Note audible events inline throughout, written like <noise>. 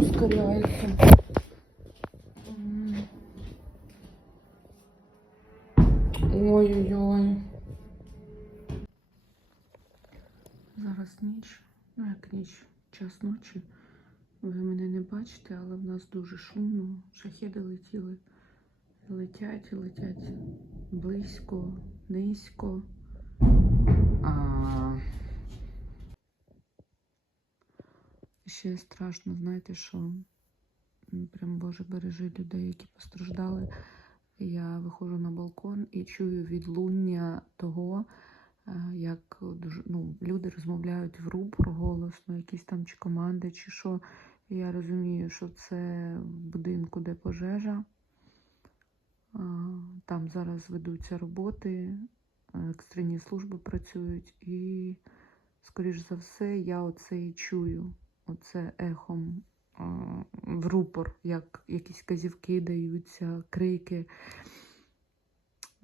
дуже ускоряється. Ой-ой-ой. Зараз ніч, ну як ніч, час ночі. Ви мене не бачите, але в нас дуже шумно. Шахеди летіли. Летять і летять близько, низько. А... Ще страшно, знаєте, що прям Боже бережи людей, які постраждали. Я виходжу на балкон і чую відлуння того, е, як дуже, ну, люди розмовляють в рупор голосно, якісь там чи команди, чи що. Я розумію, що це будинку, де пожежа. Там зараз ведуться роботи, е, екстрені служби працюють, і, скоріш за все, я оце і чую. Оце ехом в рупор, як якісь казівки даються, крики.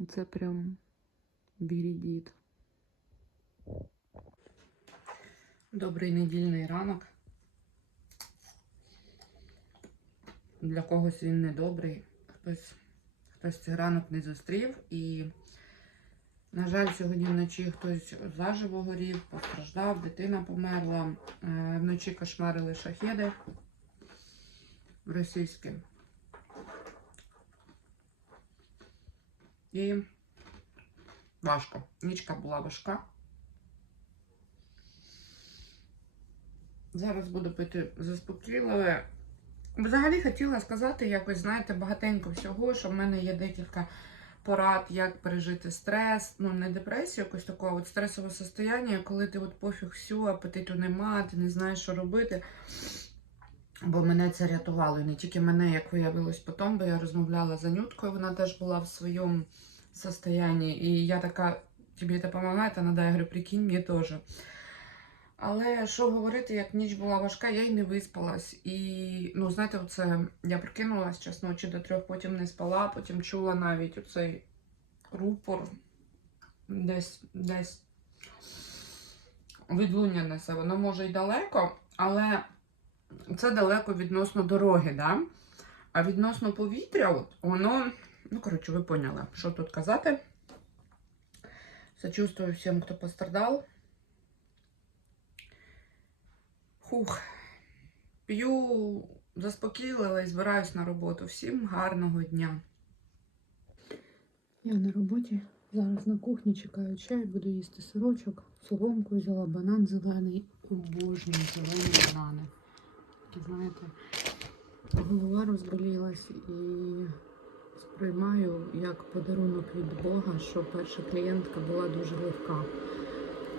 Це прям бірідіт. Добрий недільний ранок. Для когось він недобрий, хтось, хтось цей ранок не зустрів. І, на жаль, сьогодні вночі хтось заживо горів, постраждав, дитина померла. Е, Вночі кошмарили шахеди російські. І важко. Нічка була важка. Зараз буду пити заспокійливе. Взагалі хотіла сказати якось, знаєте, багатенько всього, що в мене є декілька порад, як пережити стрес, ну не депресію, якось такого от стресове состояння, коли ти от пофіг всю, апетиту нема, ти не знаєш, що робити. Бо мене це рятувало. І не тільки мене, як виявилось потім, бо я розмовляла з Анюткою, вона теж була в своєму состоянні. І я така, тобі це допомагає, да, я говорю, прикинь, мені теж. Але що говорити, як ніч була важка, я й не виспалась. І, ну, знаєте, оце я прикинулась час ночі до трьох, потім не спала, потім чула навіть оцей рупор десь десь відлуння несе. Воно може й далеко, але це далеко відносно дороги, да? А відносно повітря, от, воно, ну, коротше, ви поняли, що тут казати. Сочувствую всім, хто пострадав. Хух. П'ю заспокійливо і збираюсь на роботу. Всім гарного дня. Я на роботі. Зараз на кухні чекаю чай, буду їсти сирочок. Соломку взяла, банан зелений. Обожнюю зелені банани. Такі, знаєте, голова розболілась і сприймаю як подарунок від Бога, що перша клієнтка була дуже легка.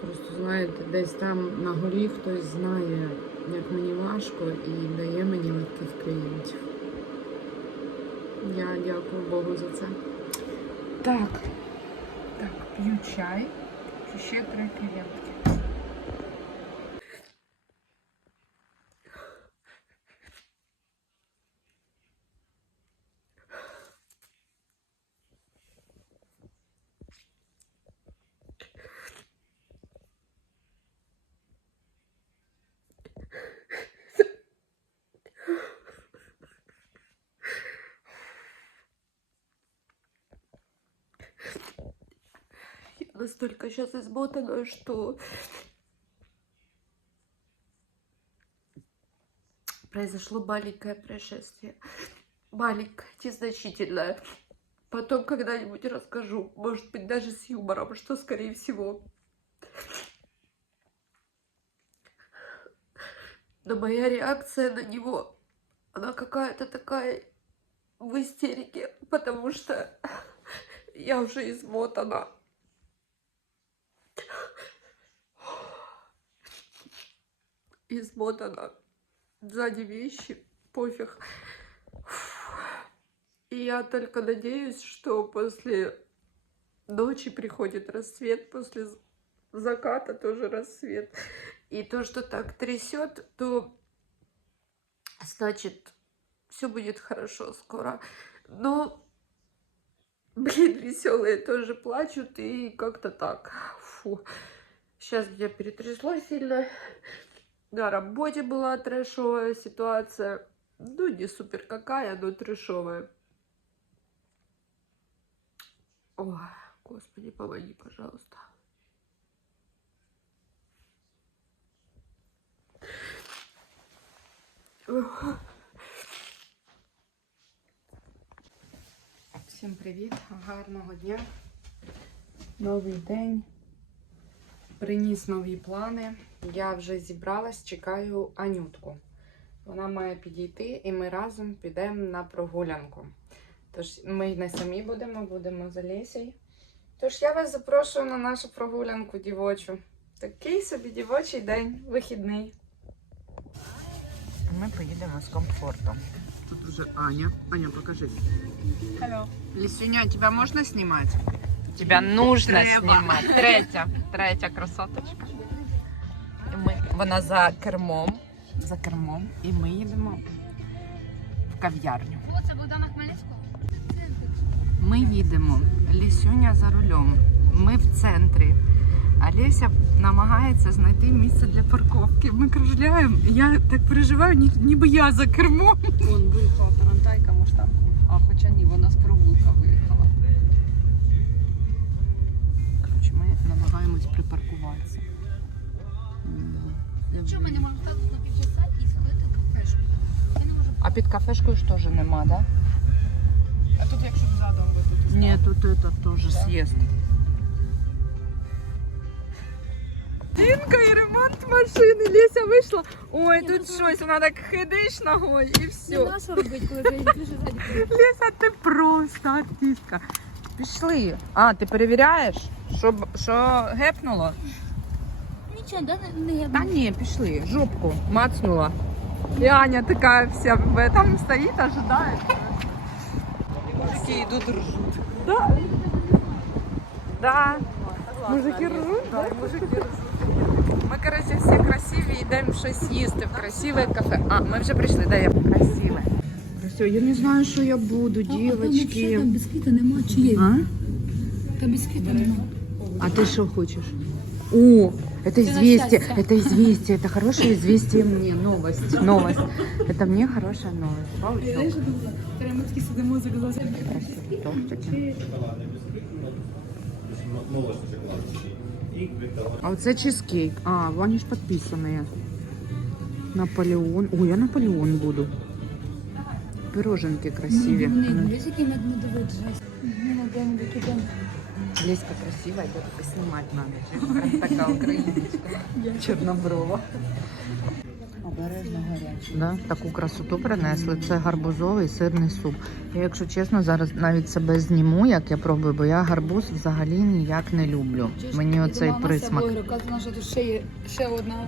Просто знаєте, десь там на горі хтось знає, як мені важко, і дає мені легких клієнтів. Я дякую Богу за це. Так, так, п'ю чай. Ще три клієнтки. Настолько сейчас измотана, что произошло маленькое происшествие. Маленькое, незначительное. Потом когда-нибудь расскажу. Может быть, даже с юмором, что, скорее всего. Но моя реакция на него, она какая-то такая в истерике, потому что я уже измотана. Измотана. Сзади вещи, пофиг. И я только надеюсь, что после ночи приходит рассвет, после заката тоже рассвет. И то, что так трясет, то значит все будет хорошо скоро. Но, блин, веселые тоже плачут и как-то так. Фу. Сейчас меня перетрясло сильно. На работе была трэшовая ситуация. Ну, не супер какая, но трэшовая. Ой, господи, помоги, пожалуйста. Ох. Всім привіт, гарного дня. Новий день. Приніс нові плани. Я вже зібралась, чекаю Анютку. Вона має підійти і ми разом підемо на прогулянку. Тож ми не самі будемо, будемо з Олесею. Тож я вас запрошую на нашу прогулянку дівочу. Такий собі дівочий день, вихідний. Ми поїдемо з комфортом. Тут уже Аня. Аня, покажи. Алло. Лисюня, тебя можно снимать? Тебя нужно Треба. снимать. Третя, третя красоточка. І ми, вона за кермом. За кермом. І ми їдемо в кав'ярню. О, це Богдана Хмельницького? Ми їдемо. Лісюня за рулем. Ми в центрі. Олеся намагається знайти місце для парковки. Ми кружляємо. Я так переживаю, ні- ніби я за кермом. Вон виїхала Тарантайка, може там. А хоча ні, вона з провулка виїхала. Намагаємось припаркуватися. Чому ми не можемо так на півчаса і сходити в кафешку? Я не можу. А під кафешкою ж теж нема, так? Да? А тут якщо б задом би тут. Нет, тут это тоже съезд. Жінка і ремонт машини. Леся вийшла. Ой, тут щось, вона так хидиш ногою і все. Нема що робити, коли вже дуже. Леся, ти просто артистка. Пішли. А, ти перевіряєш, що, що гепнуло? Нічого, да, не, не Та ні, пішли. Жопку мацнула. І Аня така вся в этом стоїть, ожидає. Такі йдуть ржуть. Да. Да. Мужики ржуть? Да, мужики ржуть. Ми, коротше, всі красиві, йдемо щось їсти в красиве кафе. А, ми вже прийшли, де я красиве Все, я не знаю, що я буду, Там дівчатки. бісквіта нема, чи є? А? Там бісквіта нема. А ты что хочешь? О, это известие, счастье. это известие, это хорошее известие мне, новость, новость. Это мне хорошая новость. Паучок. Перемицьки сидимо, заказали. Красивый тортики. А оце чизкейк. А, вони ж підписані. Наполеон. Ой, я Наполеон буду. день ідемо. Леська красивая, я только снимать надо. Така українська. Чорноброва. Обережно гаряче. Да? Таку красоту принесли. Це гарбузовий сирний суп. Я, якщо чесно, зараз навіть себе зніму, як я пробую, бо я гарбуз взагалі ніяк не люблю. Мені оцей присмак. Ще є ще одна.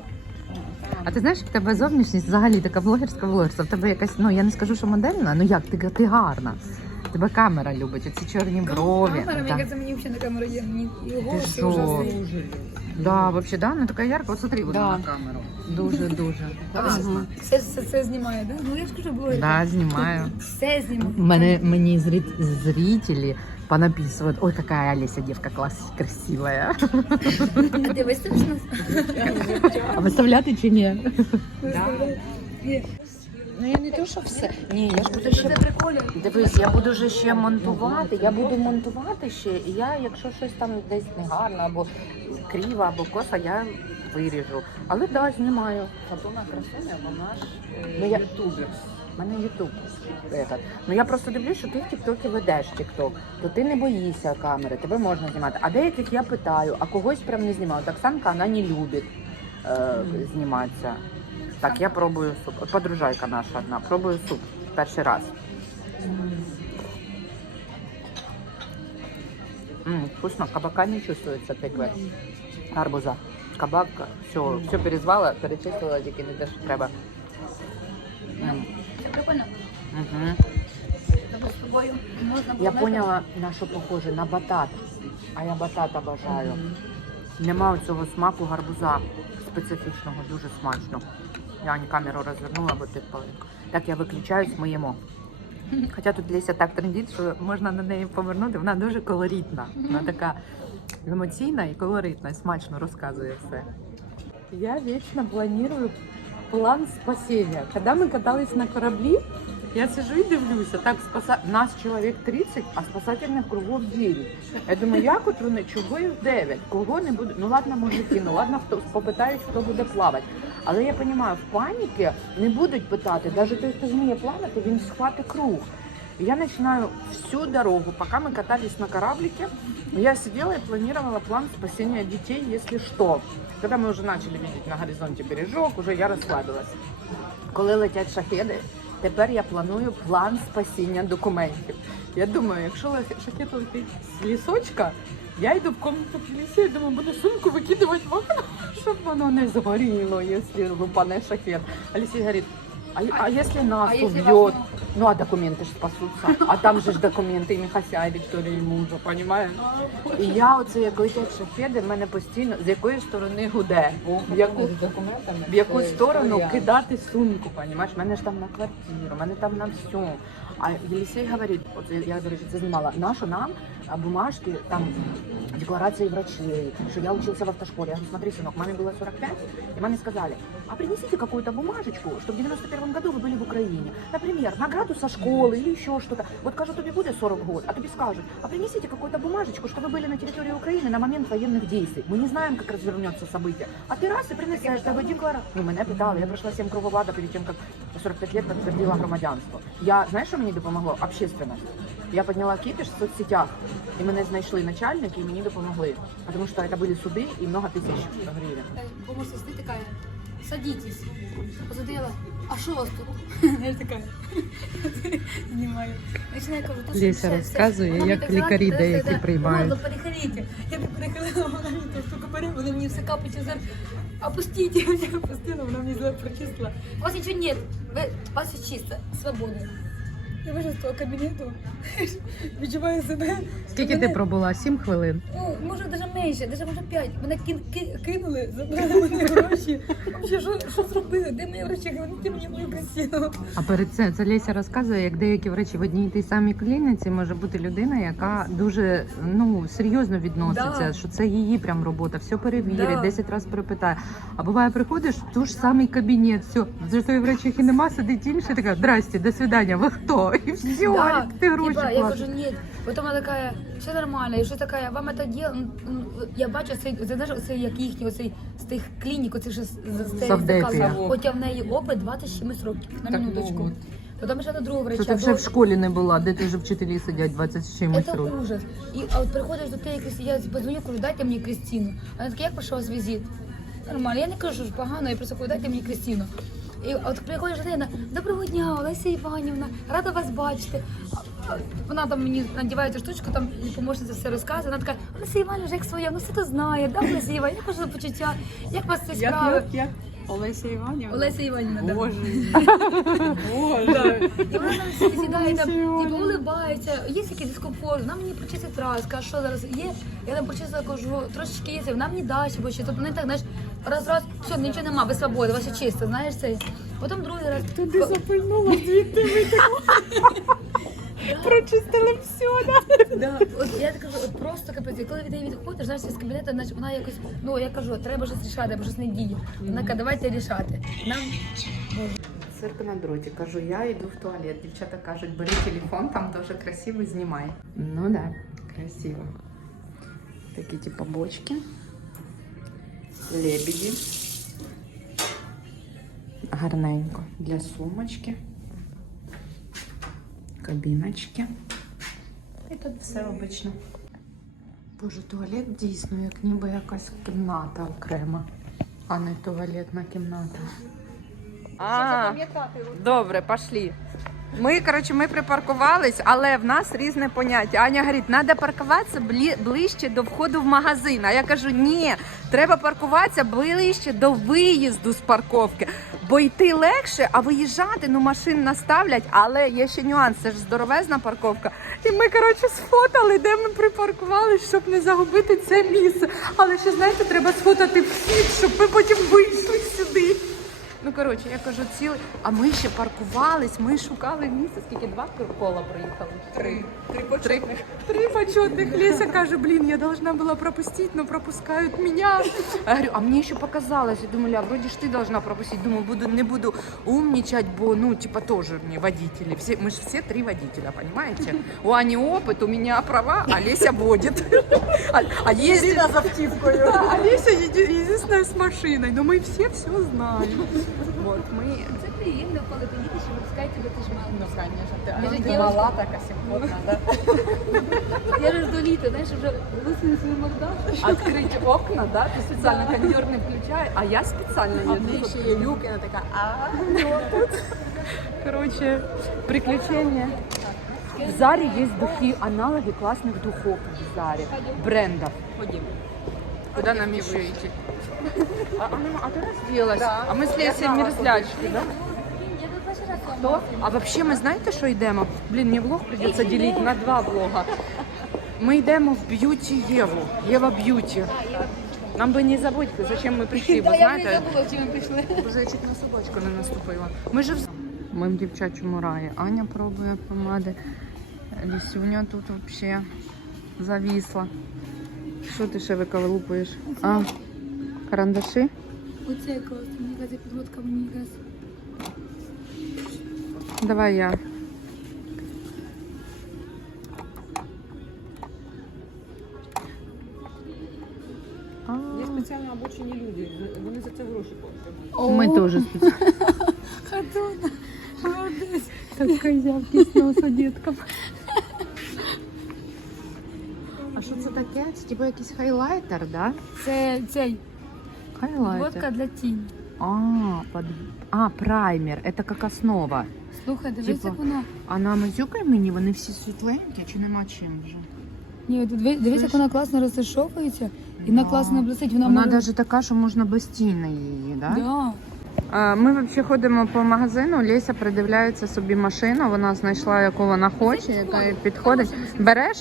А ти знаєш, в тебе зовнішність взагалі така блогерська блогерська. В тебе якась, ну я не скажу, що модельна, ну як ти, ти гарна. Тебе камера любить, оці чорні брові. Камера, Да. яка це мені взагалі на камеру є. Мені і голос що? ужасний. Да, вообще, да, ну така ярка. От смотри, Да. на камеру. Дуже, дуже. Ага. Все, все це знімає, да? Ну я ж кажу, було. Да, знімаю. <laughs> Все знімає. Мене, мені зрит, зрителі понаписывают, ой, какая Олеся девка класс, красивая. <laughs> А ти виставиш нас? А виставляти чи ні? Ні. Ну я не то, що все. Ні, я ж буду ще прикольно. Дивись, я буду вже ще монтувати. Я буду монтувати ще, і я, якщо щось там десь негарно, або криво, або косо, я виріжу. Але так, да, знімаю. Фатуна красуня, вона ж ну, я... ютубер. У мене ютуб. Этот. Ну я просто дивлюсь, що ти в Тіктокі ведеш Тікток, то ти не боїшся камери, тебе можна знімати. А деяких я питаю, а когось прям не знімаю. Так Оксанка, вона не любить е, зніматися. Так, я пробую суп. От Подружайка наша одна, пробую суп перший раз. М, вкусно, кабака не чувствуется тыквы. Арбуза. Кабак, все, все перезвала, перечислила, тільки не те, що треба. М, Це прикольно. Тобто з тобою можна Я поняла, на що похоже, на батат. А я батат обожаю. Нема цього смаку гарбуза специфічного, дуже смачно. Я не камеру розвернула, бо ти полинку. Так я виключаюсь, ми їмо. Хоча тут Леся так трендить, що можна на неї повернути. Вона дуже колоритна. Вона така емоційна і колоритна, і смачно розказує все. Я вечно планую план спасения. Когда мы катались на кораблі, я сижу і дивлюся, так спаса... нас чоловік 30, а спасательних кругов 9. Я думаю, як от вони, чого їх 9? Кого не буде? Ну ладно, мужики, ну ладно, хто попитають, хто буде плавати. Але я розумію, в паніки не будуть питати. Навіть той, хто вміє плавати, він схватить круг. Я начинаю всю дорогу, пока мы катались на кораблике, я сидела и планировала план спасения детей, если что. Когда мы уже начали видеть на горизонте бережок, уже я розслабилась. Коли летять шахеди, тепер я планую план спасіння документів. Я думаю, якщо шахет летить з лісочка, я йду в комнату поліції, і думаю, буду сумку викидувати в окно, <laughs> щоб воно не згоріло, якщо лупане шахет. Алісій говорить, а, а если нас А если убьет? вас Ну а документы ж спасутся. А там же ж документи і Михася, і Вікторії і мужа, понімаєш? І я оце як летять шахеди, в мене постійно з якої сторони гуде, в яку, в яку сторону кидати сумку, понімаєш? В мене ж там на квартиру, в мене там на все. А Єлісей говорить, от я, я, до речі, це знімала, нашу нам а, бумажки, там декларации врачей, что я учился в автошколе. Я говорю, смотри, сынок, маме было 45, и маме сказали, а принесите какую-то бумажечку, что в 91 году вы были в Украине. Например, награду со школы или еще что-то. Вот кажут, тобі буде 40 год, а тобі скажут, а принесите какую-то бумажечку, что вы были на территории Украины на момент военных действий. Мы не знаем, как развернется событие. А ты раз и принесешь тебе декларацию. Ну, мене питали, я пройшла 7 кругов ада перед тем, как в 45 лет подтвердила громадянство. Я, знаєш, що мені допомогло? Общественность. Я підняла кипіш в соцсетях, і мене знайшли начальники, і мені допомогли. Потому що це були суди і много тисяч гривень. Поможет сестры такая, садитесь. Посмотрела, а что у вас тут? <laughs> Я такая, <laughs> снимаю. Начинаю, кажу, «Та Леся розказує, як лікарі деякі приймають. Ладно, переходите. Я так переходила, вона <laughs> мені то штуку бере, вона мені все капає через зад. Опустите, я опустила, вона мені зла прочистила. У вас нічого нет, ви, у вас все чисто, свобода. Я вийшла з того кабінету, <laughs> відчуваю себе. Скільки ти пробула? Сім хвилин. Ну, може навіть менше, навіть може п'ять. Мене кин, ки- кинули, забрали мене гроші. Взагалі, що, що зробили? Де мої гроші? Говорите мені мою Кристину. А перед це, це Леся розказує, як деякі врачі в одній і тій самій клініці може бути людина, яка дуже ну серйозно відноситься, Да. що це її прям робота, все перевірить, Да. 10 разів перепитає. А буває, приходиш в ту ж самий кабінет, все, вже тої врачихи нема, сидить інша, така здрасте, до свидання, ви хто? <laughs> І все, Да, ти гроші Типа, я кажу, ні. Потім вона така, все нормально, і що така, вам це діло, ну, ну, я бачу цей, це, знаєш, оцей, як їхній, оцей, з тих клінік, оцих же з, з, з Савдепія. Хоча в неї опит 27 років, на Так, минуточку. ну, Потім ще до другого Що врача. ти вже до- в школі не була, де ти вже вчителі сидять 20 з чимось Это років. ужас. И а от приходиш до Крістіни, я позвоню, кажу, дайте мені Кристину. А вона така, як пройшов вас візит? Нормально, я не кажу, що погано, я просто кажу, дайте мені Кристину. І от приходить людина, доброго дня, Олеся Іванівна, рада вас бачити. Вона там мені надіває цю штучку, там помощниця все розказує. Вона така, Олеся Іванівна, вже як своя, ну все то знає, да, Олеся Іванівна, як ваше почуття, як вас це справи? як? Олеся Іванівна. Олеся Іванівна, да. Боже. Да. І вона там всі сідає, там, типу, улибається, є якийсь дискомфорт, вона мені прочистить раз, каже, що зараз є, я там почистила, кажу, трошечки є, вона мені дасть, бо ще, тобто не так, знаєш, раз-раз, все, нічого нема, ви свобода, ваше чисто, знаєш це. Потім другий раз. Туди запильнула, звідти <laughs> прочистили все, да? Да. От я так кажу, от просто капець, і коли від неї відходиш, знаєш, з кабінету, значить вона якось, ну я кажу, треба щось рішати, бо щось не діє. Вона каже, давайте рішати. Нам Цирк на дроті. Кажу, я йду в туалет. Дівчата кажуть, бери телефон, там дуже красиво, знімай. Ну да, красиво. Такі типу бочки. Лебеді. Гарненько. Для сумочки. Кабіночки. І тут все обично. Боже, туалет дійсно як ніби якась кімната окрема, а не туалетна кімната. А, добре, пошли. Ми, коротше, ми припаркувались, але в нас різне поняття. Аня говорить, треба паркуватися блі- ближче до входу в магазин. А я кажу, ні, треба паркуватися ближче до виїзду з парковки. Бо йти легше, а виїжджати, ну машин наставлять, але є ще нюанс, це ж здоровезна парковка. І ми, коротше, сфотали, де ми припаркували, щоб не загубити це місце. Але ще, знаєте, треба сфотати вхід, щоб ми потім вийшли сюди. Ну, коротше, я кажу, цілий. А ми ще паркувались, ми шукали місце. Скільки два кола проїхали? Три. Три почетних. Три почетних. Леся каже, блін, я должна була пропустити, но пропускають мене. Я говорю, а мені ще показалось. Я думаю, ля, вроді ж ти должна пропустити. Думаю, буду, не буду умничать, бо, ну, типа, тоже не водители. Все, мы же все три водителя, понимаете? У Ани опыт, у меня права, а Леся водит. <laughs> А, а ездит... за автівкою. Да, а Леся еди- единственная с машиной, но мы все все знаем. Вот, мы... Це приємно, коли ти їдеш і випускають тебе ти ж мало. Ну, конечно, ти, Я же ти девушка. мала така симпотна, да? Я ж до літа, знаєш, вже висуну свою мордашку. Открыть окна, да, ты специально кондер не включаешь, а я специально А не в неї ще є люк, і вона така, а Короче, приключения. В Заре есть духи, аналоги классных духов в Заре, брендов. ходім. Куда нам еще идти? А, а, ну, а ты разделась? Да. А мы с Лесей мерзлячки, да? Хто? А вообще ми знаєте, що йдемо? Блін, мені влог придеться ділити на два влога. Ми йдемо в б'юті Єву. Єва б'юті. Нам би не забудьте, зачем ми прийшли, бо Да, я не знаєте, забула, чим ми прийшли. вже чуть на собачку не наступила. Ми ж в... Ми в дівчачому раї. Аня пробує помади. Лісюня тут взагалі завісла. Що ти ще виколупуєш? А, карандаші? Оце якраз, мені каже, підводка мені якраз. Давай я. А, Є спеціально обучені люди, вони за це гроші отримують. Ми теж спеціально. Хатуна, молодець. Така явки з носа діткам. А що це таке? Це типу якийсь хайлайтер, да? Це цей, Хайлайтер. підводка для тінь. А, под... а, праймер. Это как основа. Слухай, дивись, Типа- як вона. А на мазюкай мені вони всі світленькі чи нема чим вже? Ні, дивись, дивись, як вона класно розташовується, і вона Да. класно блистить. Вона, Вона може- навіть така, що можна без тіни її, да? Да. А, Ми взагалі ходимо по магазину. Леся придивляється собі машину. Вона знайшла, яку вона хоче, яка їй підходить. Береш?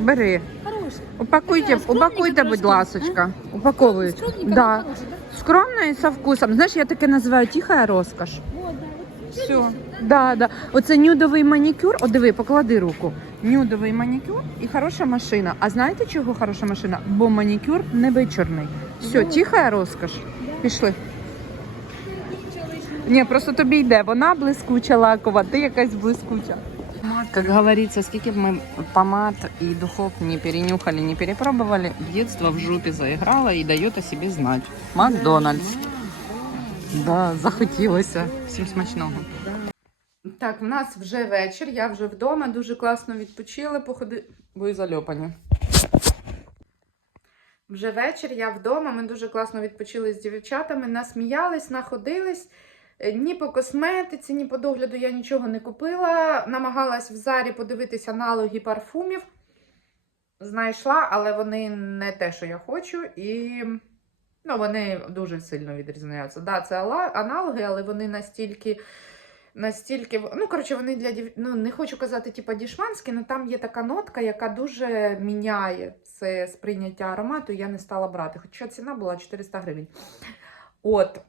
Бери. Хороша. Упакуйте, упакуйте, будь ласочка. Упаковують. Скромненька, Да. хороша. Скромно і со вкусом. Знаєш, я таке називаю тиха розкош. О, да, от Все. Да, да. Оце нюдовий манікюр. О, диви, поклади руку. Нюдовий манікюр і хороша машина. А знаєте, чого хороша машина? Бо манікюр не вечорний. Все, Ну. тиха розкош. Пішли. Ні, просто тобі йде. Вона блискуча лакова, ти якась блискуча. Как говорится, скільки б ми помад і духов не перенюхали, не перепробовали, детство в жопі заіграло і дає о себе знати. Макдональдс. Да, захотілося. Всім смачного. Так, в нас вже вечір, я вже вдома, дуже класно відпочила, походи. Ви зальопані. Вже вечір, я вдома. Ми дуже класно відпочили з дівчатами, насміялись, находились. Е, Ні по косметиці, ні по догляду я нічого не купила. Намагалась в зарі подивитися аналоги парфумів. Знайшла, але вони не те, що я хочу, і ну, вони дуже сильно відрізняються. Да, це аналоги, але вони настільки. Настільки, ну коротше, вони для дів... ну не хочу казати, типа дішманські, але там є така нотка, яка дуже міняє це сприйняття аромату. Я не стала брати. Хоча ціна була 400 гривень. От,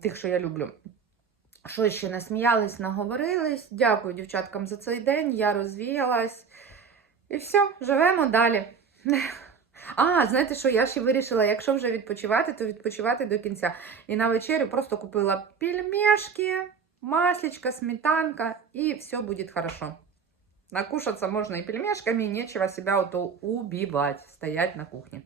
тих, що я люблю. Що ще насміялись, наговорились. Дякую дівчаткам за цей день. Я розвіялась. І все, живемо далі. <laughs> А, знаєте що, я ще вирішила, якщо вже відпочивати, то відпочивати до кінця. І на вечерю просто купила пельмешки, маслечко, сметанка, и все будет хорошо. Накушаться можно и пельмешками, и нечего себя вот убивать, стоять на кухне.